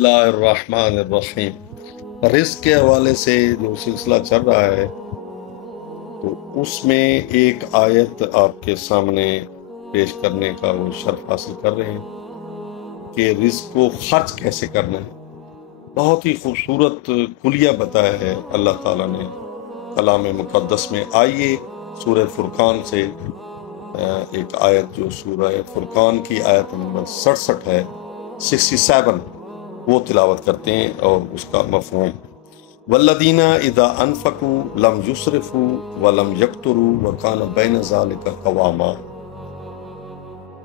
اللہ الرحمن الرحیم۔ رزق کے حوالے سے جو سلسلہ چل رہا ہے تو اس میں ایک آیت آپ کے سامنے پیش کرنے کا وہ شرف حاصل کر رہے ہیں کہ رزق کو خرچ کیسے کرنا ہے۔ بہت ہی خوبصورت کلیہ بتایا ہے اللہ تعالیٰ نے کلام مقدس میں۔ آئیے سورہ فرقان سے ایک آیت جو سورہ فرقان کی آیت نمبر 67 ہے، 67، وہ تلاوت کرتے ہیں اور اس کا مفہوم: والذین اذا انفقوا لم یسرفوا ولم یقتروا وکان بین ذلک قواما۔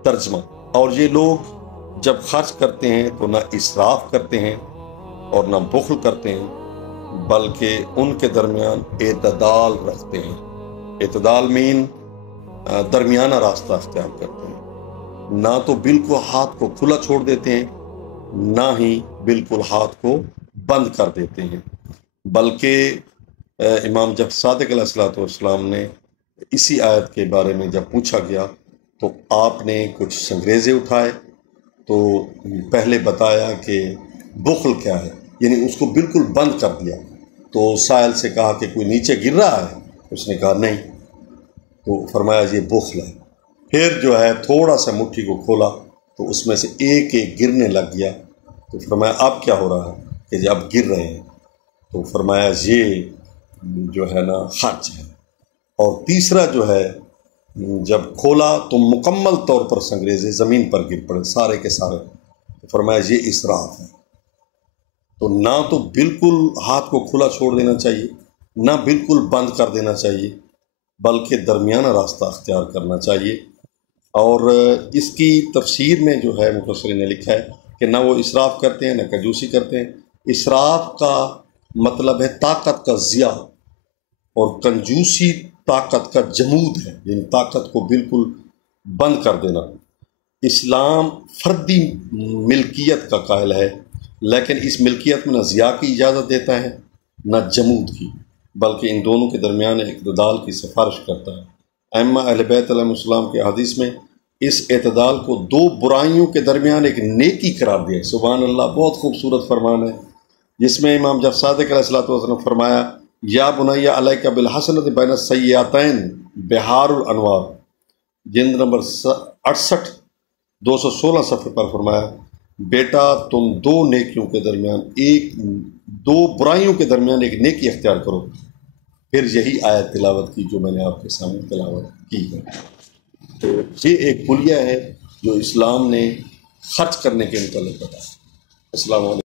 ترجمہ: اور یہ لوگ جب خرچ کرتے ہیں تو نہ اسراف کرتے ہیں اور نہ بخل کرتے ہیں، بلکہ ان کے درمیان اعتدال رکھتے ہیں۔ اعتدال مین درمیانہ راستہ اختیار کرتے ہیں، نہ تو بالکل ہاتھ کو کھلا چھوڑ دیتے ہیں نہ ہی بالکل ہاتھ کو بند کر دیتے ہیں، بلکہ امام جب صادق علیہ السلام نے اسی آیت کے بارے میں جب پوچھا گیا تو آپ نے کچھ سنگریزے اٹھائے تو پہلے بتایا کہ بخل کیا ہے، یعنی اس کو بالکل بند کر دیا۔ تو سائل سے کہا کہ کوئی نیچے گر رہا ہے؟ اس نے کہا نہیں، تو فرمایا یہ بخل ہے۔ پھر جو ہے تھوڑا سا مٹھی کو کھولا تو اس میں سے ایک ایک گرنے لگ گیا، تو فرمایا اب کیا ہو رہا ہے کہ یہ اب گر رہے ہیں، تو فرمایا یہ جو ہے نا خرچ ہے۔ اور تیسرا جو ہے جب کھولا تو مکمل طور پر سنگریزے زمین پر گر پڑے سارے کے سارے، تو فرمایا یہ اسراف ہے۔ تو نہ تو بالکل ہاتھ کو کھلا چھوڑ دینا چاہیے نہ بالکل بند کر دینا چاہیے، بلکہ درمیانہ راستہ اختیار کرنا چاہیے۔ اور اس کی تفسیر میں جو ہے مفسرین نے لکھا ہے کہ نہ وہ اسراف کرتے ہیں نہ کنجوسی کرتے ہیں۔ اسراف کا مطلب ہے طاقت کا ضیاع، اور کنجوسی طاقت کا جمود ہے، یعنی طاقت کو بالکل بند کر دینا۔ اسلام فردی ملکیت کا قائل ہے، لیکن اس ملکیت میں نہ ضیاع کی اجازت دیتا ہے نہ جمود کی، بلکہ ان دونوں کے درمیان اعتدال کی سفارش کرتا ہے۔ ائمہ اہل بیت علیہ السلام کے حدیث میں اس اعتدال کو دو برائیوں کے درمیان ایک نیکی قرار دیا۔ سبحان اللہ، بہت خوبصورت فرمان ہے، جس میں امام جب صادق علیہ السلام فرمایا یا بنی علیک بالحسنۃ بین السیئتین بحار الانوار، جلد نمبر 68 216 صفحے پر فرمایا بیٹا تم دو نیکیوں کے درمیان دو برائیوں کے درمیان ایک نیکی اختیار کرو۔ پھر یہی آیت تلاوت کی جو میں نے آپ کے سامنے تلاوت کی ہے۔ تو یہ ایک کلیہ ہے جو اسلام نے خرچ کرنے کے متعلق بتایا۔ السلام علیکم۔